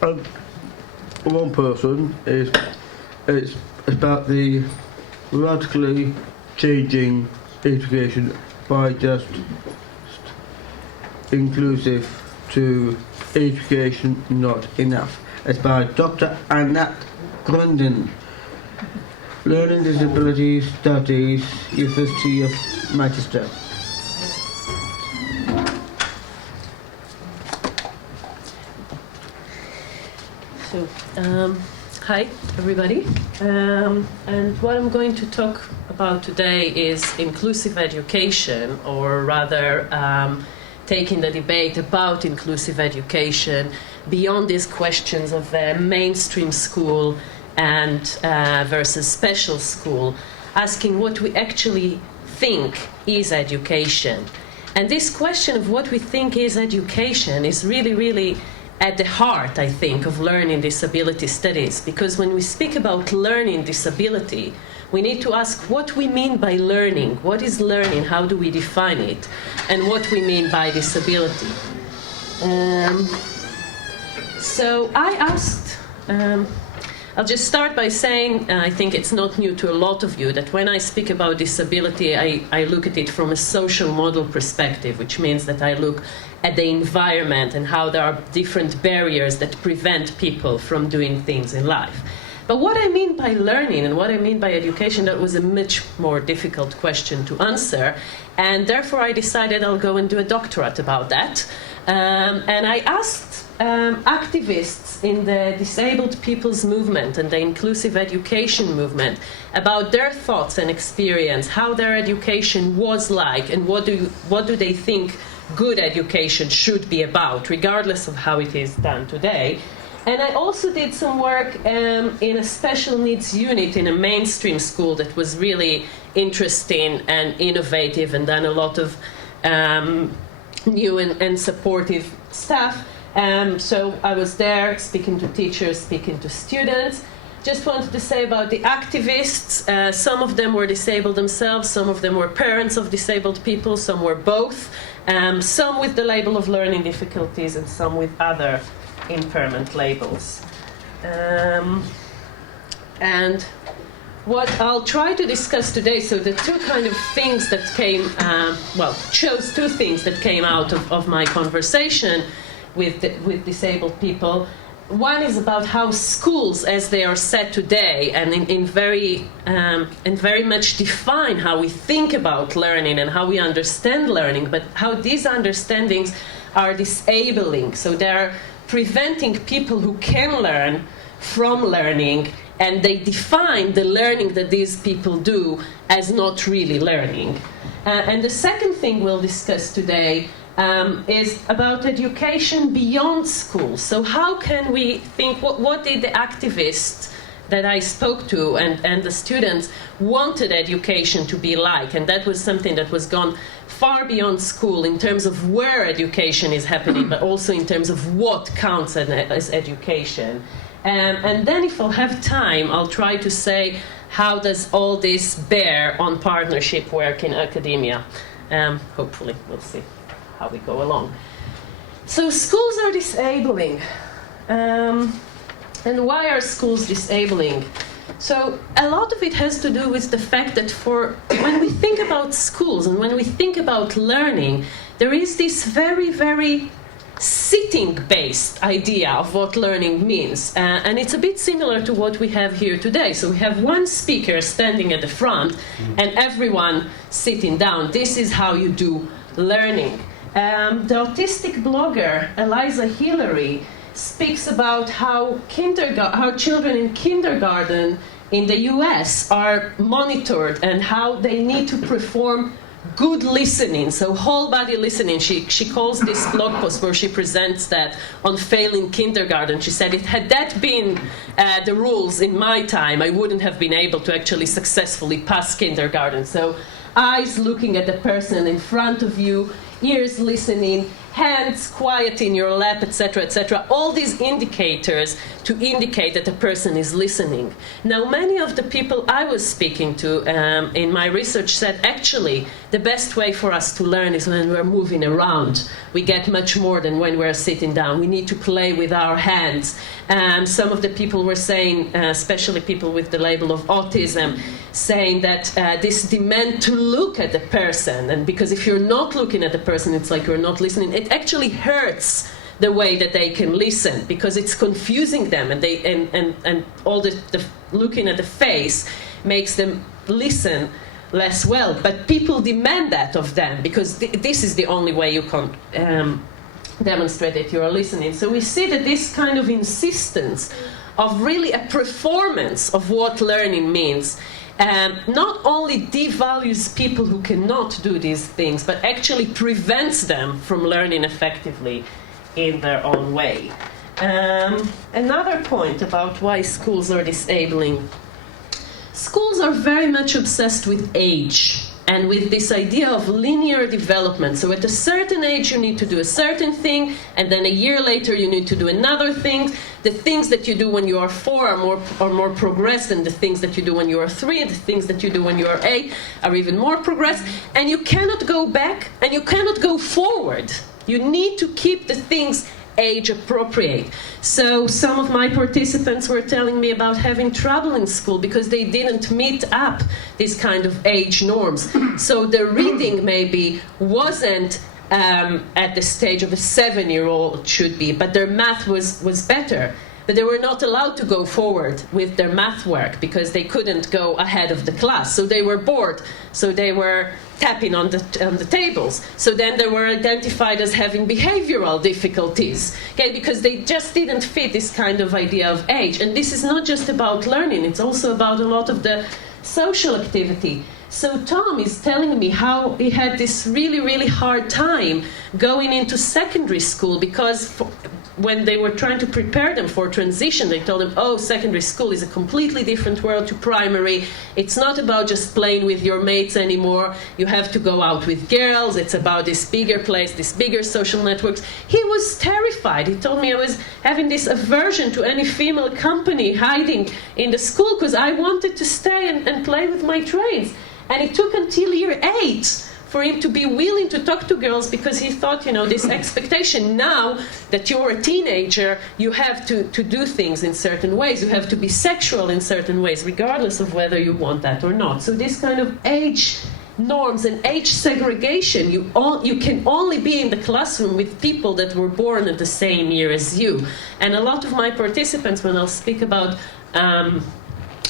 And one person is it's about the radically changing education by just inclusive to education not enough. It's by Dr. Anat Greenstein, Learning Disability Studies, University of Manchester. So, hi everybody, and what I'm going to talk about today is inclusive education, or rather taking the debate about inclusive education beyond these questions of mainstream school and versus special school, asking what we actually think is education. And this question of what we think is education is really at the heart, I think, of learning disability studies, because when we speak about learning disability, we need to ask what we mean by learning. What is learning? How do we define it? And what we mean by disability. So I asked, I'll just start by saying, I think it's not new to a lot of you, that when I speak about disability, I look at it from a social model perspective, which means that I look at the environment and how there are different barriers that prevent people from doing things in life. But what I mean by learning and what I mean by education, that was a much more difficult question to answer, and therefore I decided I'll go and do a doctorate about that. And I asked activists in the disabled people's movement and the inclusive education movement about their thoughts and experience, how their education was like, and what do they think good education should be about, regardless of how it is done today. And I also did some work in a special needs unit in a mainstream school that was really interesting and innovative and done a lot of new and supportive stuff. So I was there speaking to teachers, speaking to students. Just wanted to say about the activists, some of them were disabled themselves, some of them were parents of disabled people, some were both, some with the label of learning difficulties and some with other impairment labels. And what I'll try to discuss today, so the two kind of things that came, chose two things that came out of my conversation with disabled people. One is about how schools, as they are set today, and in very much define how we think about learning and how we understand learning, but how these understandings are disabling. So they're preventing people who can learn from learning, and they define the learning that these people do as not really learning. And the second thing we'll discuss today is about education beyond school. So how can we think, what did the activists that I spoke to and the students wanted education to be like? And that was something that was gone far beyond school in terms of where education is happening, but also in terms of what counts as education. And then if I'll have time, I'll try to say, how does all this bear on partnership work in academia? Hopefully, we'll see how we go along. So schools are disabling. And why are schools disabling? So a lot of it has to do with the fact that when we think about schools and when we think about learning, there is this very sitting-based idea of what learning means. And it's a bit similar to what we have here today. So we have one speaker standing at the front and everyone sitting down. This is how you do learning. The autistic blogger Eliza Hillary speaks about how children in kindergarten in the US are monitored and how they need to perform good listening, so whole body listening. She calls this blog post where she presents that on failing kindergarten. She said, had that been the rules in my time, I wouldn't have been able to actually successfully pass kindergarten. So eyes looking at the person in front of you, ears listening, hands quiet in your lap, etc., etc. All these indicators to indicate that a person is listening. Now, many of the people I was speaking to in my research said, actually, the best way for us to learn is when we're moving around. We get much more than when we're sitting down. We need to play with our hands. Some of the people were saying, especially people with the label of autism, saying that this demand to look at the person, and because if you're not looking at the person, it's like you're not listening. It actually hurts the way that they can listen, because it's confusing them, and they and all the looking at the face makes them listen less well. But people demand that of them, because this is the only way you can demonstrate that you are listening. So we see that this kind of insistence of really a performance of what learning means not only devalues people who cannot do these things, but actually prevents them from learning effectively in their own way. Another point about why schools are disabling. Schools are very much obsessed with age and with this idea of linear development. So at a certain age you need to do a certain thing, and then a year later you need to do another thing. The things that you do when you are 4 are more progressed than the things that you do when you are 3, and the things that you do when you are 8 are even more progressed. And you cannot go back and you cannot go forward. You need to keep the things age appropriate. So some of my participants were telling me about having trouble in school because they didn't meet up these kind of age norms. So the reading maybe wasn't at the stage of a 7-year-old should be, but their math was better. But they were not allowed to go forward with their math work because they couldn't go ahead of the class. So they were bored. So they were tapping on the tables. So then they were identified as having behavioral difficulties, okay, because they just didn't fit this kind of idea of age. And this is not just about learning, it's also about a lot of the social activity. So Tom is telling me how he had this really, really hard time going into secondary school because when they were trying to prepare them for transition, they told them, oh, secondary school is a completely different world to primary. It's not about just playing with your mates anymore. You have to go out with girls. It's about this bigger place, this bigger social networks. He was terrified. He told me I was having this aversion to any female company hiding in the school because I wanted to stay and play with my trains. And it took until year 8 for him to be willing to talk to girls because he thought, you know, this expectation now that you're a teenager, you have to do things in certain ways. You have to be sexual in certain ways, regardless of whether you want that or not. So this kind of age norms and age segregation, you can only be in the classroom with people that were born at the same year as you. And a lot of my participants, when I'll speak about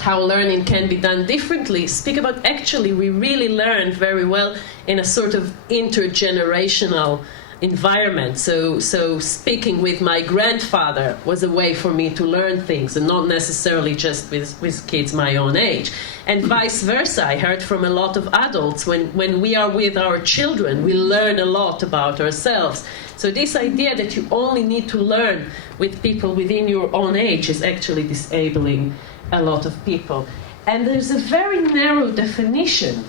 how learning can be done differently, speak about actually we really learned very well in a sort of intergenerational environment. So speaking with my grandfather was a way for me to learn things, and not necessarily just with kids my own age. And vice versa, I heard from a lot of adults, when we are with our children, we learn a lot about ourselves. So this idea that you only need to learn with people within your own age is actually disabling a lot of people. And there's a very narrow definition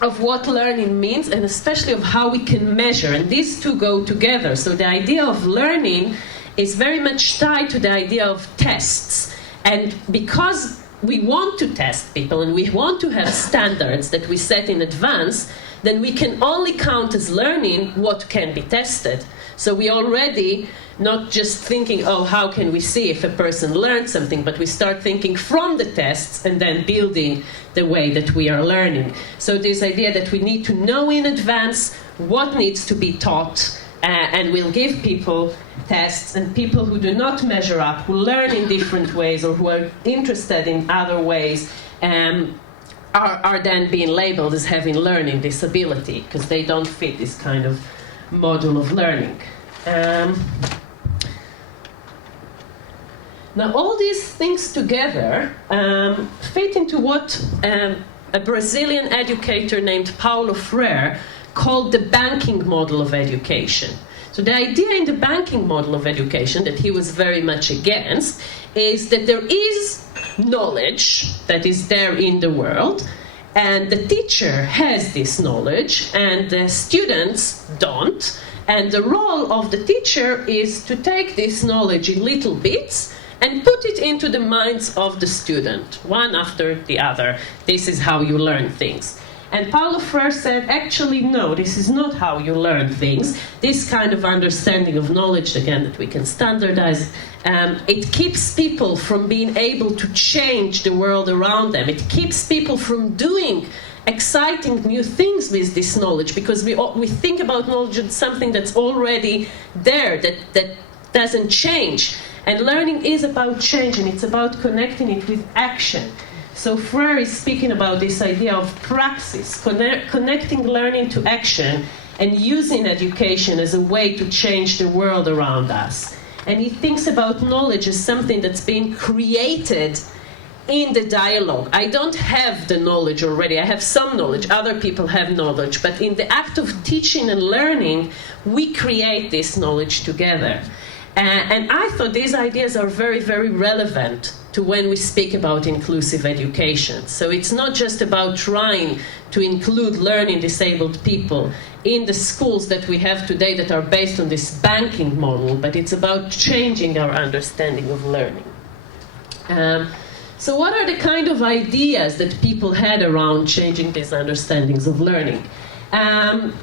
of what learning means, and especially of how we can measure, and these two go together. So the idea of learning is very much tied to the idea of tests, and because we want to test people and we want to have standards that we set in advance, then we can only count as learning what can be tested. So we already not just thinking, oh, how can we see if a person learned something, but we start thinking from the tests and then building the way that we are learning. So this idea that we need to know in advance what needs to be taught, and we'll give people tests, and people who do not measure up, who learn in different ways or who are interested in other ways, are then being labeled as having learning disability because they don't fit this kind of model of learning. Now, all these things together fit into what a Brazilian educator named Paulo Freire called the banking model of education. So the idea in the banking model of education that he was very much against is that there is knowledge that is there in the world, and the teacher has this knowledge, and the students don't, And the role of the teacher is to take this knowledge in little bits and put it into the minds of the student, one after the other. This is how you learn things. And Paulo Freire said, actually, no, this is not how you learn things. This kind of understanding of knowledge, again, that we can standardize, it keeps people from being able to change the world around them. It keeps people from doing exciting new things with this knowledge, because we think about knowledge as something that's already there, that doesn't change. And learning is about change, and it's about connecting it with action. So Freire is speaking about this idea of praxis, connecting learning to action and using education as a way to change the world around us. And he thinks about knowledge as something that's being created in the dialogue. I don't have the knowledge already. I have some knowledge. Other people have knowledge. But in the act of teaching and learning, we create this knowledge together. And I thought these ideas are very, very relevant to when we speak about inclusive education. So it's not just about trying to include learning disabled people in the schools that we have today that are based on this banking model, but it's about changing our understanding of learning. So what are the kind of ideas that people had around changing these understandings of learning?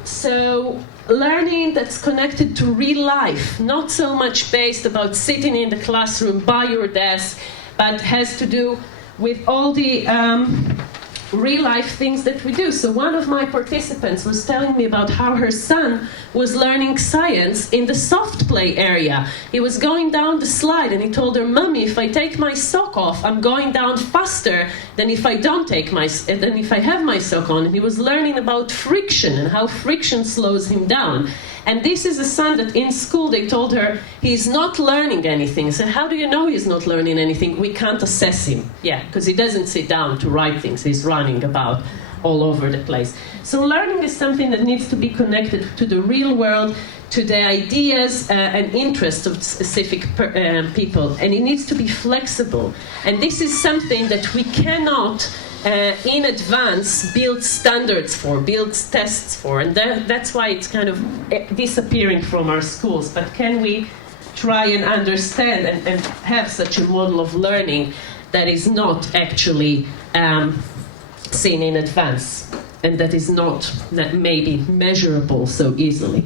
So learning that's connected to real life, not so much based about sitting in the classroom by your desk, but has to do with all the real life things that we do. So one of my participants was telling me about how her son was learning science in the soft play area. He was going down the slide and he told her, "Mommy, if I take my sock off, I'm going down faster than if I don't take than if I have my sock on." And he was learning about friction and how friction slows him down. And this is a son that in school they told her he's not learning anything. So how do you know he's not learning anything? We can't assess him. Yeah, because he doesn't sit down to write things. He's running about all over the place. So learning is something that needs to be connected to the real world, to the ideas and interests of specific people. And it needs to be flexible. And this is something that we cannot in advance build standards for, build tests for, and that's why it's kind of disappearing from our schools. But can we try and understand and have such a model of learning that is not actually seen in advance and that is not maybe measurable so easily?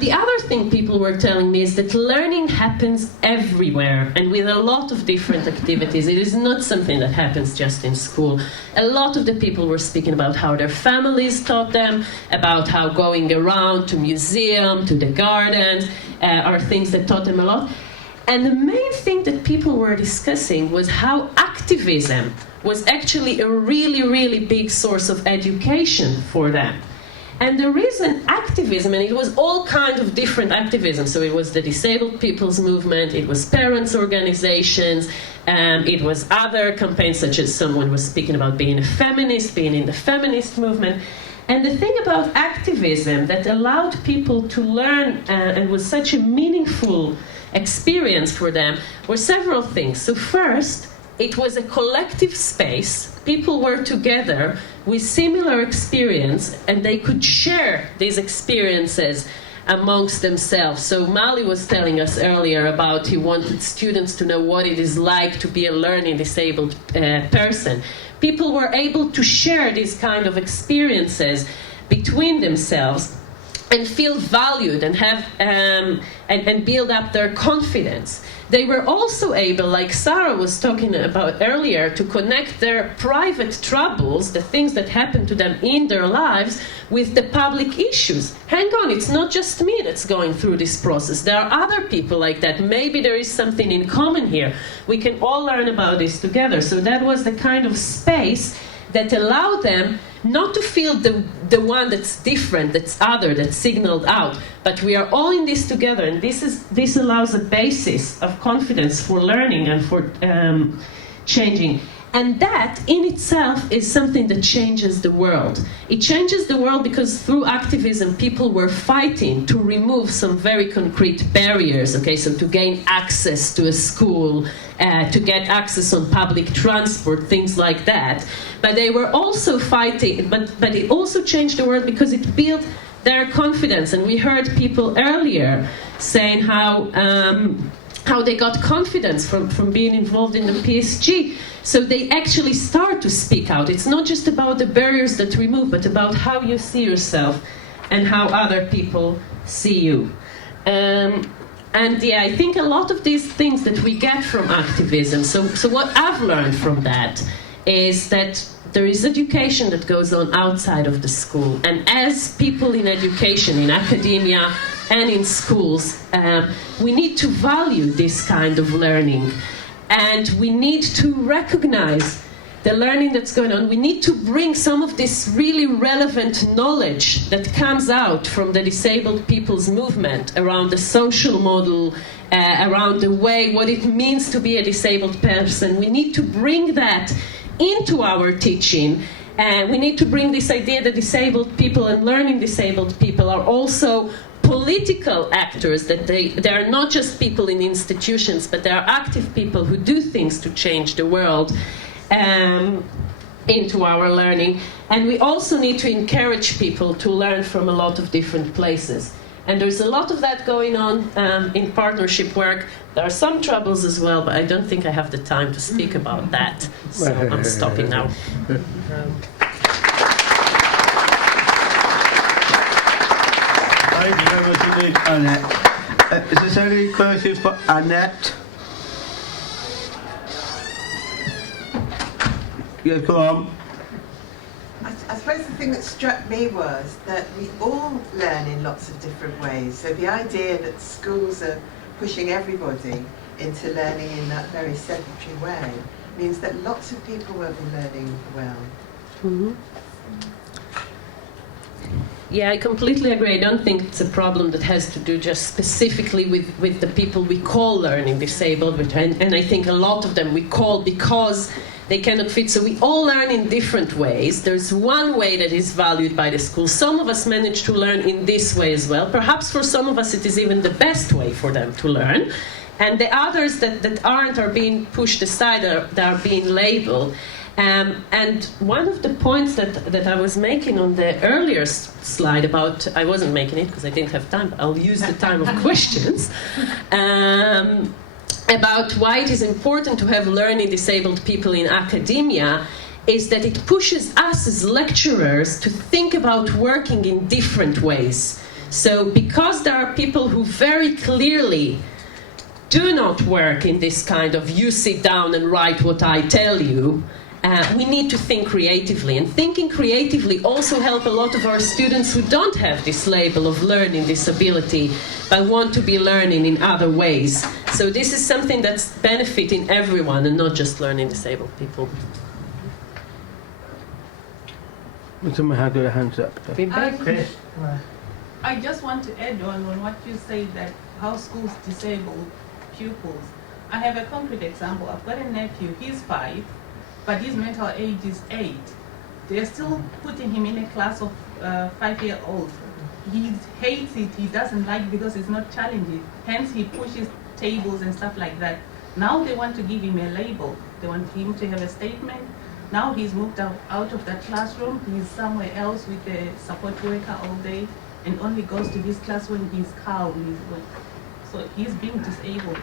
The other thing people were telling me is that learning happens everywhere and with a lot of different activities. It is not something that happens just in school. A lot of the people were speaking about how their families taught them, about how going around to museum, to the gardens, are things that taught them a lot. And the main thing that people were discussing was how activism was actually a really, really big source of education for them. And the reason activism, and it was all kinds of different activism, so it was the disabled people's movement, it was parents' organizations, it was other campaigns such as someone was speaking about being a feminist, being in the feminist movement. And the thing about activism that allowed people to learn and was such a meaningful experience for them were several things. So first, it was a collective space. People were together with similar experience and they could share these experiences amongst themselves. So Mali was telling us earlier about he wanted students to know what it is like to be a learning disabled person. People were able to share these kind of experiences between themselves and feel valued and have and build up their confidence. They were also able, like Sarah was talking about earlier, to connect their private troubles, the things that happen to them in their lives, with the public issues. Hang on, it's not just me that's going through this process. There are other people like that. Maybe there is something in common here. We can all learn about this together. So that was the kind of space that allowed them not to feel the one that's different, that's other, that's signaled out, but we are all in this together, and this allows a basis of confidence for learning and for changing. And that in itself is something that changes the world. It changes the world because through activism people were fighting to remove some very concrete barriers, okay, so to gain access to a school, to get access on public transport, things like that. But they were also fighting, but it also changed the world because it built their confidence. And we heard people earlier saying how they got confidence from being involved in the PSG. So they actually start to speak out. It's not just about the barriers that we remove, but about how you see yourself and how other people see you. And yeah, I think a lot of these things that we get from activism, so what I've learned from that is that there is education that goes on outside of the school. And as people in education, in academia and in schools, we need to value this kind of learning. And we need to recognize the learning that's going on. We need to bring some of this really relevant knowledge that comes out from the disabled people's movement around the social model, around the way, what it means to be a disabled person. We need to bring that into our teaching. We need to bring this idea that disabled people and learning disabled people are also political actors, that they are not just people in institutions, but they are active people who do things to change the world. Into our learning. And we also need to encourage people to learn from a lot of different places. And there's a lot of that going on in partnership work. There are some troubles as well, but I don't think I have the time to speak about that. So I'm stopping now. Thank you very much indeed, Annette. Is there any questions for Annette? Yeah, come on. I suppose the thing that struck me was that we all learn in lots of different ways. So the idea that schools are pushing everybody into learning in that very sedentary way means that lots of people won't be learning well. Mm-hmm. Yeah, I completely agree. I don't think it's a problem that has to do just specifically with the people we call learning disabled, and I think a lot of them we call because they cannot fit. So we all learn in different ways. There's one way that is valued by the school. Some of us manage to learn in this way as well. Perhaps for some of us it is even the best way for them to learn. And the others that aren't are being pushed aside, they are being labeled. And one of the points that I was making on the earlier slide about, I wasn't making it because I didn't have time, but I'll use the time of questions, about why it is important to have learning disabled people in academia is that it pushes us as lecturers to think about working in different ways. So because there are people who very clearly do not work in this kind of you sit down and write what I tell you, we need to think creatively. And thinking creatively also help a lot of our students who don't have this label of learning disability but want to be learning in other ways. So this is something that's benefiting everyone and not just learning disabled people. Someone had their hands up. I just want to add on what you say, that how schools disable pupils. I have a concrete example. I've got a nephew, he's 5, but his mental age is 8. They're still putting him in a class of 5-year-olds. He hates it, he doesn't like it because it's not challenging. Hence he pushes tables and stuff like that. Now they want to give him a label. They want him to have a statement. Now he's moved out of that classroom. He's somewhere else with a support worker all day and only goes to his class when he's calm. So he's being disabled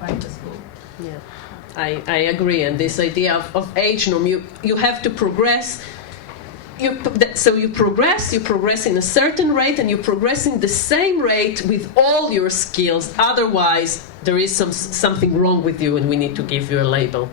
by the school. Yeah, I agree. And this idea of age norm, you have to progress. So you progress in a certain rate, and you progress in the same rate with all your skills. Otherwise, there is something wrong with you, and we need to give you a label.